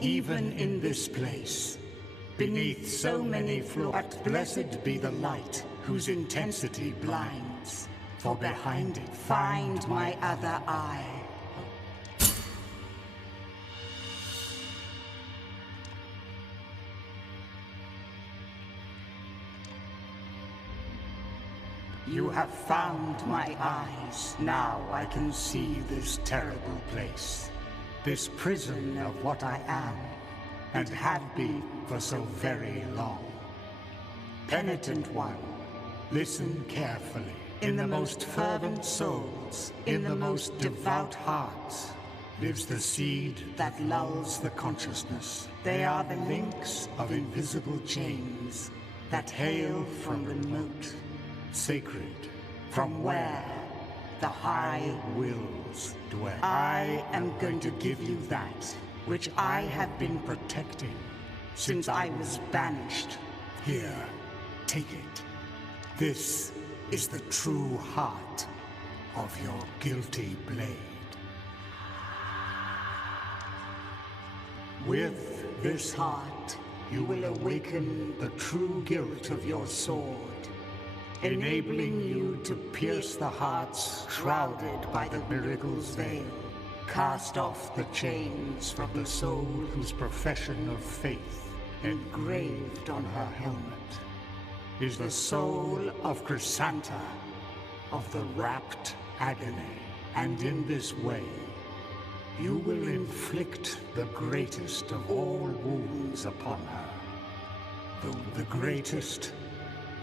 even in this place, beneath so many floors. But blessed be the light whose intensity blinds, for behind it find my other eye. You have found my eyes. Now I can see this terrible place. This prison of what I am, and have been for so very long. Penitent one, listen carefully. In the most fervent souls, in the most devout hearts, lives the seed that lulls the consciousness. They are the links of invisible chains that hail from remote, sacred, from where the high wills dwell. I am going to give you that which I have been protecting since I was banished. Here, take it. This is the true heart of your guilty blade. With this heart, you will awaken the true guilt of your sword, enabling you to pierce the hearts shrouded by the miracle's veil. Cast off the chains from the soul whose profession of faith, engraved on her helmet, is the soul of Chrysanta, of the rapt agony. And in this way, you will inflict the greatest of all wounds upon her. The greatest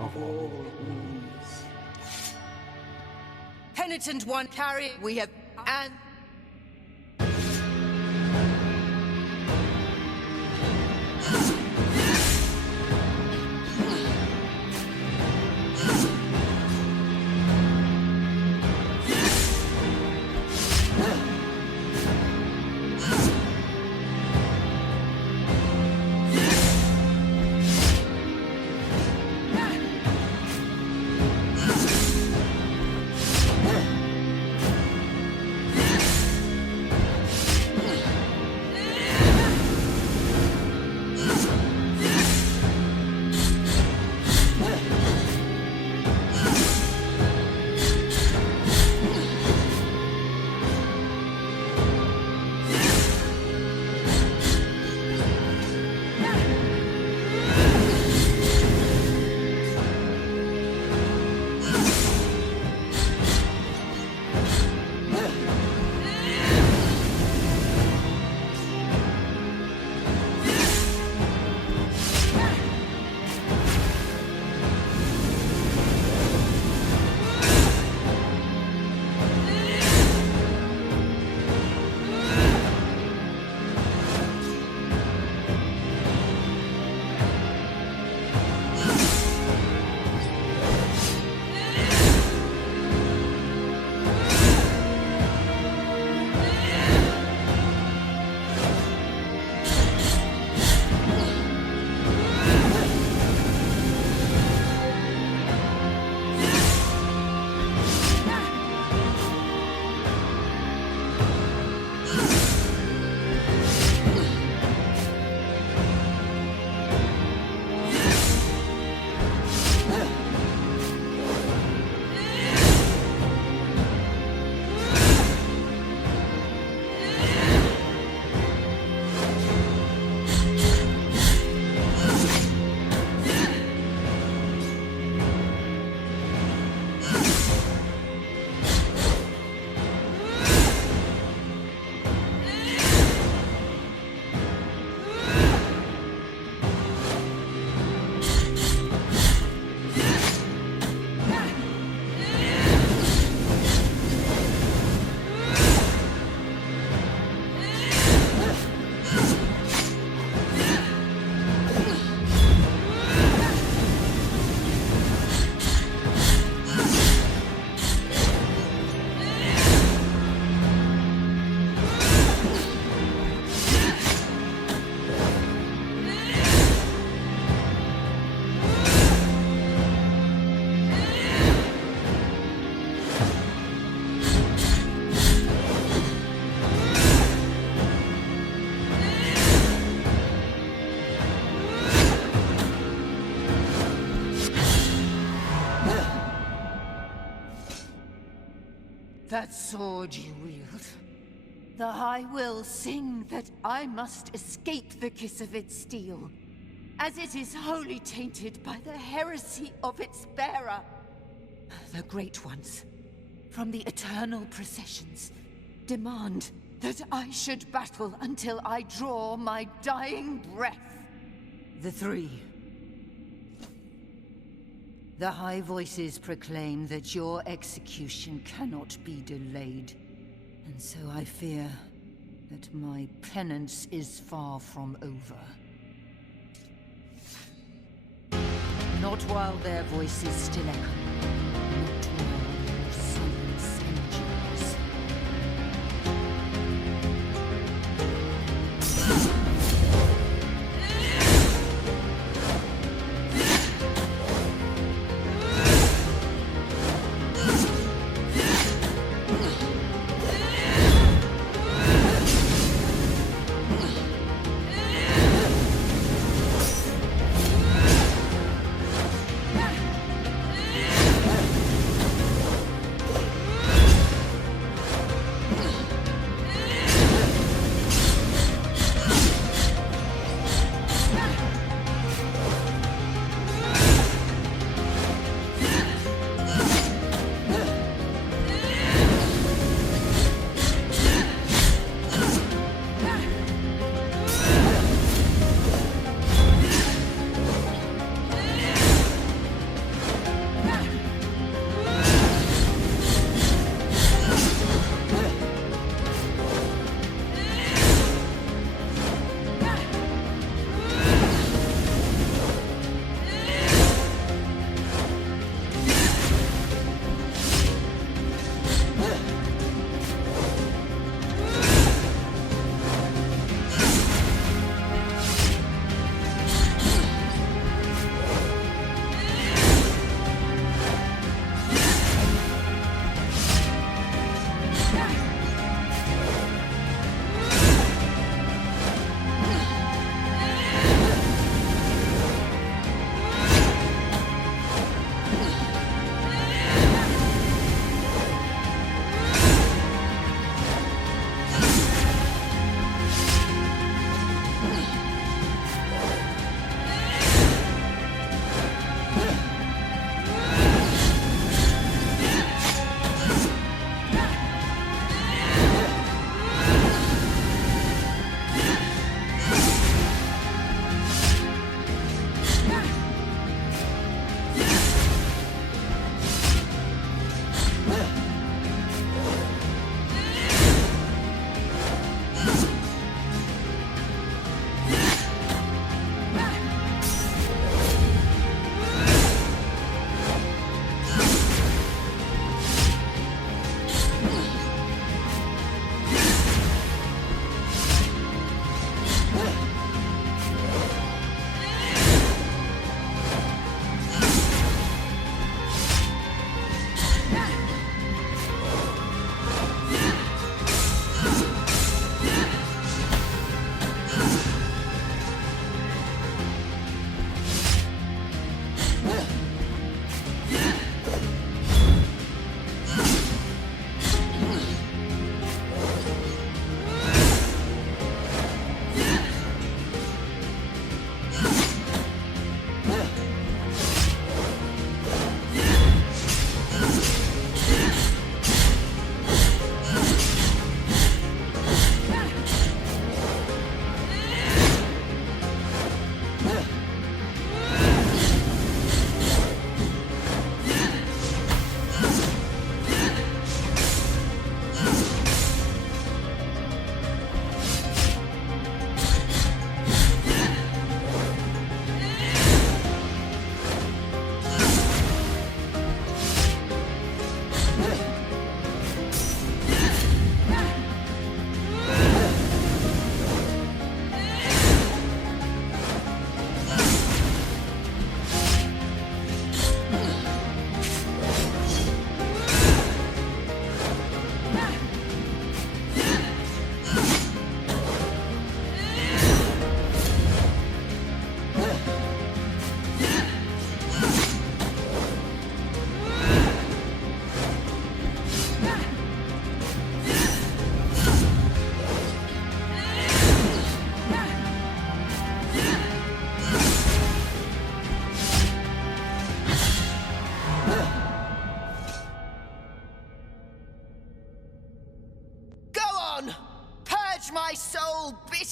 of all wounds. Penitent one, carry, we have, and... that sword you wield, the High will sing that I must escape the kiss of its steel, as it is wholly tainted by the heresy of its bearer. The Great Ones, from the eternal processions, demand that I should battle until I draw my dying breath. The Three. The High Voices proclaim that your execution cannot be delayed, and so I fear that my penance is far from over. Not while their voices still echo. Not while your silence endures.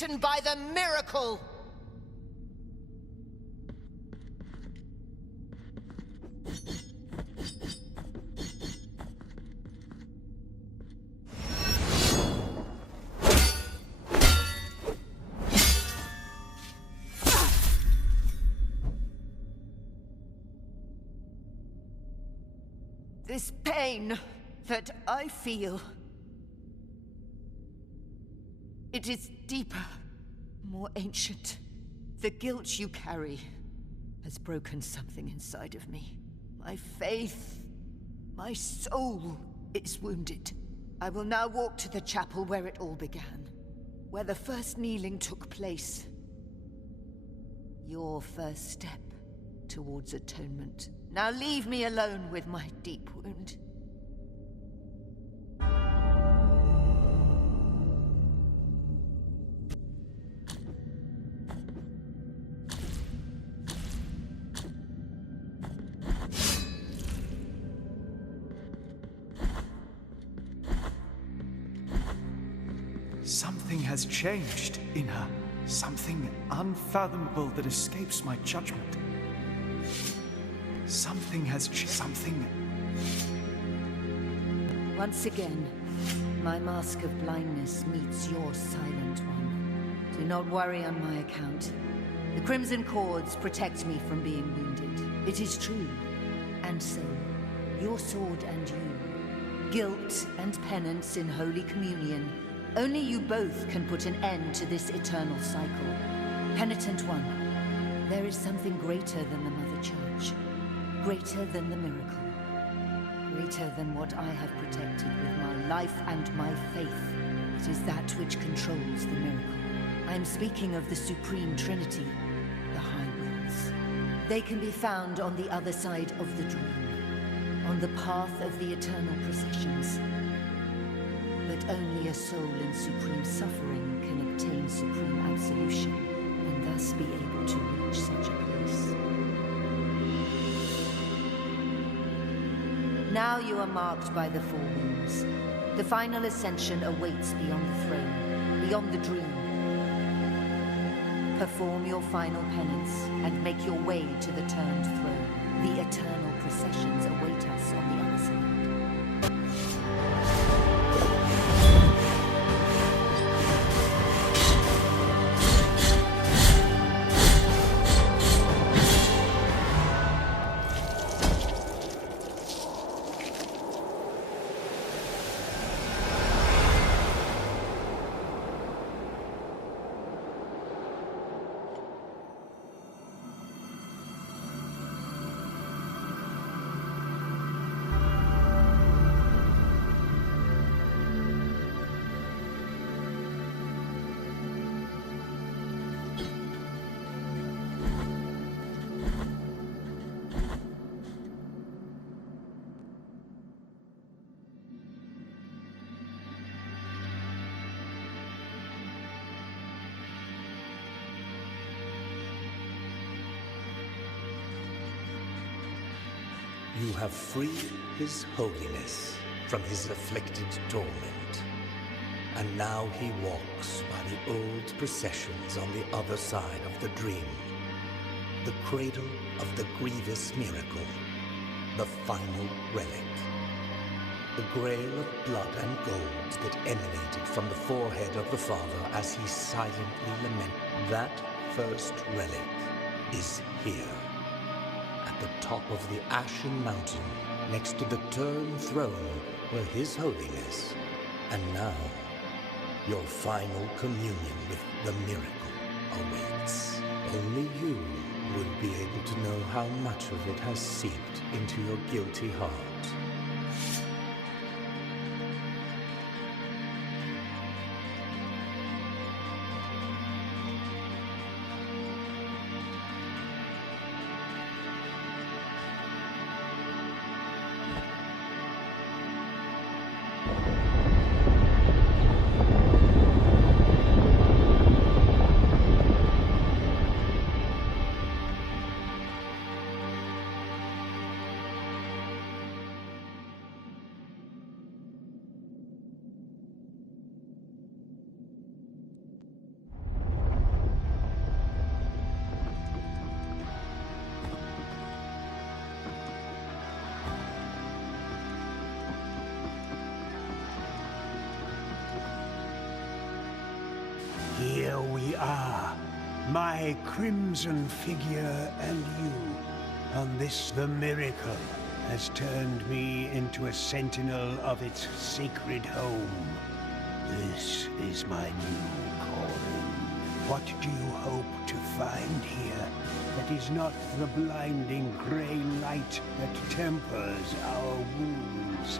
beaten by the miracle! This pain that I feel, it is deeper, more ancient. The guilt you carry has broken something inside of me. My faith, my soul is wounded. I will now walk to the chapel where it all began, where the first kneeling took place. Your first step towards atonement. Now leave me alone with my deep wound. Something has changed in her. Something unfathomable that escapes my judgment. Something has something. Once again, my mask of blindness meets your silent one. Do not worry on my account. The crimson cords protect me from being wounded. It is true. And so, your sword and you, guilt and penance in Holy Communion, only you both can put an end to this eternal cycle. Penitent one, there is something greater than the Mother Church. Greater than the miracle. Greater than what I have protected with my life and my faith. It is that which controls the miracle. I am speaking of the Supreme Trinity, the High Wills. They can be found on the other side of the dream, on the path of the eternal processions. But only a soul in supreme suffering can obtain supreme absolution, and thus be able to reach such a place. Now you are marked by the four wounds. The final ascension awaits beyond the throne, beyond the dream. Perform your final penance and make your way to the turned throne. The eternal processions await us on the other side. You have freed His Holiness from his afflicted torment, and now he walks by the old processions on the other side of the dream, the cradle of the grievous miracle, the final relic, the grail of blood and gold that emanated from the forehead of the Father as he silently lamented. That first relic is here. At the top of the Ashen Mountain, next to the turned throne where His Holiness, and now your final communion with the miracle awaits. Only you will be able to know how much of it has seeped into your guilty heart. my crimson figure and you. On this the miracle has turned me into a sentinel of its sacred home. This is my new calling. What do you hope to find here that is not the blinding grey light that tempers our wounds?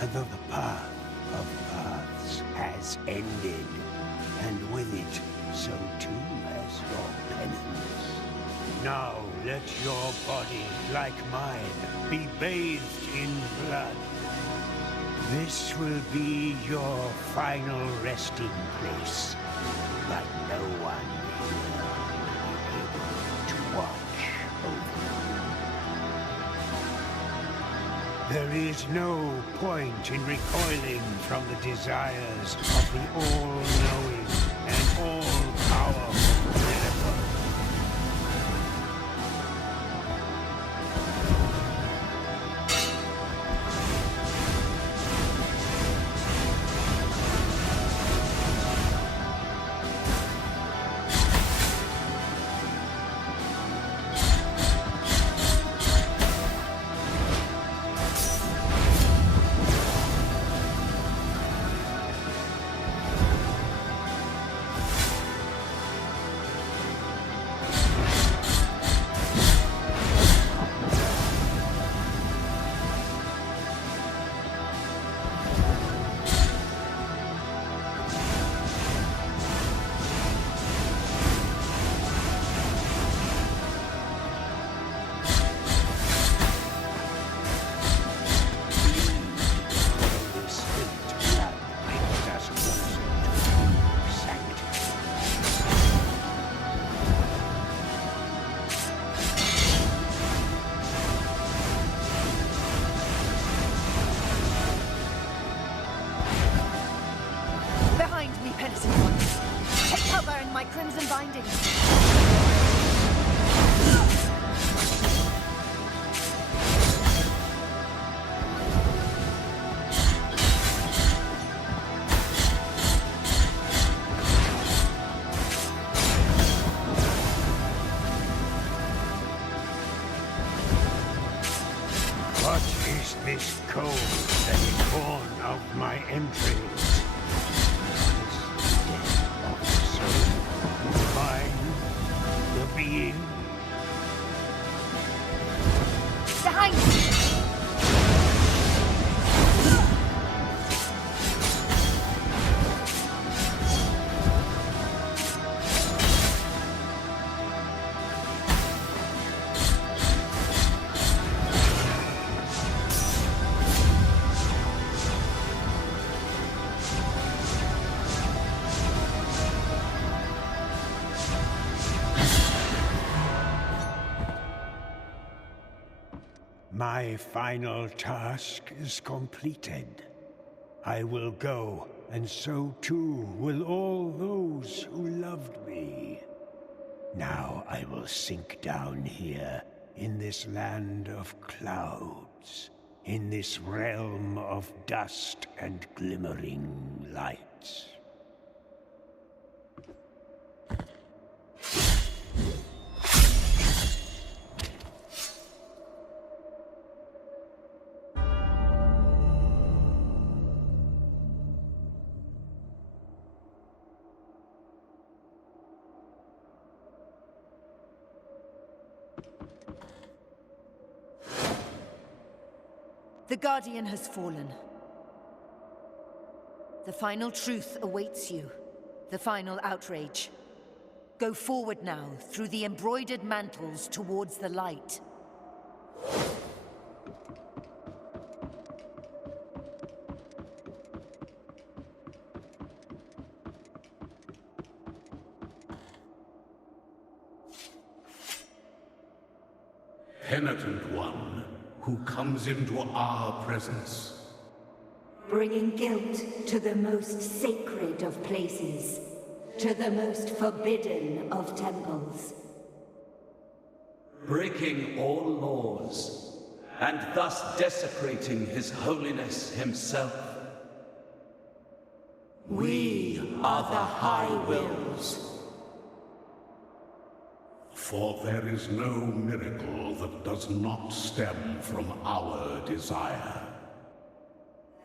And though the path of paths has ended, and with it, so too has your penance. Now let your body, like mine, be bathed in blood. This will be your final resting place, but no one will be able to watch over you. There is no point in recoiling from the desires of the all-knowing and all-powerful miracle. This cold that is born of my entrails. This death of the soul, mine, the being. Behind you! My final task is completed. I will go, and so too will all those who loved me. Now I will sink down here, in this land of clouds, in this realm of dust and glimmering lights. The Guardian has fallen. The final truth awaits you. The final outrage. Go forward now, through the embroidered mantles towards the light. Penitent one, who comes into our presence. Bringing guilt to the most sacred of places, to the most forbidden of temples. Breaking all laws, and thus desecrating His Holiness himself. We are the High Wills. For there is no miracle that does not stem from our desire.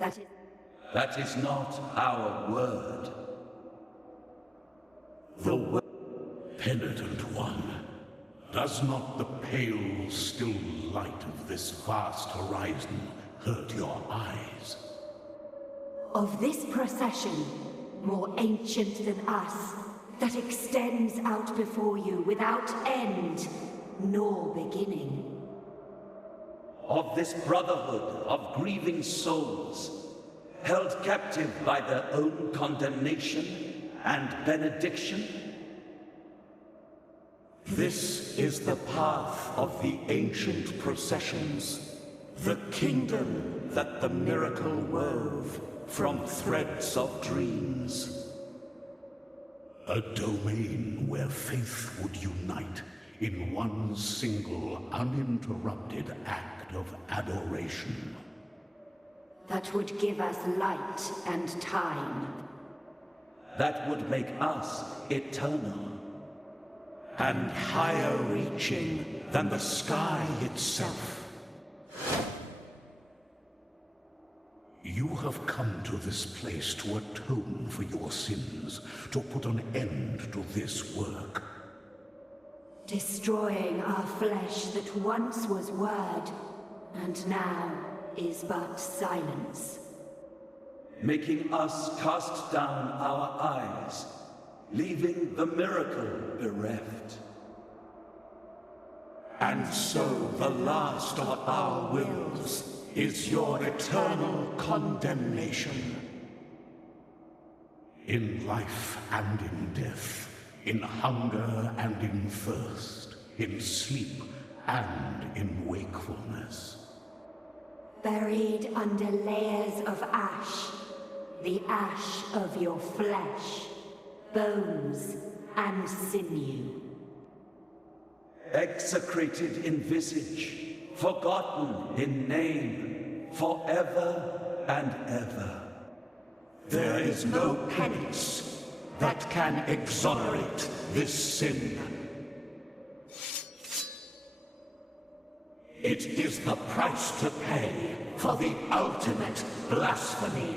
That is not our word. The word, Penitent One, does not the pale, still light of this vast horizon hurt your eyes? Of this procession, more ancient than us, that extends out before you without end, nor beginning. Of this brotherhood of grieving souls, held captive by their own condemnation and benediction? This is the path of the ancient processions, the kingdom that the miracle wove from threads of dreams. A domain where faith would unite in one single, uninterrupted act of adoration. That would give us light and time. That would make us eternal. And higher reaching than the sky itself. You have come to this place to atone for your sins, to put an end to this work. Destroying our flesh that once was word, and now is but silence. Making us cast down our eyes, leaving the miracle bereft. And so the last of our wills is your eternal condemnation. In life and in death, in hunger and in thirst, in sleep and in wakefulness. Buried under layers of ash, the ash of your flesh, bones and sinew. Execrated in visage, forgotten in name, forever and ever. There is no penance that can exonerate this sin. It is the price to pay for the ultimate blasphemy.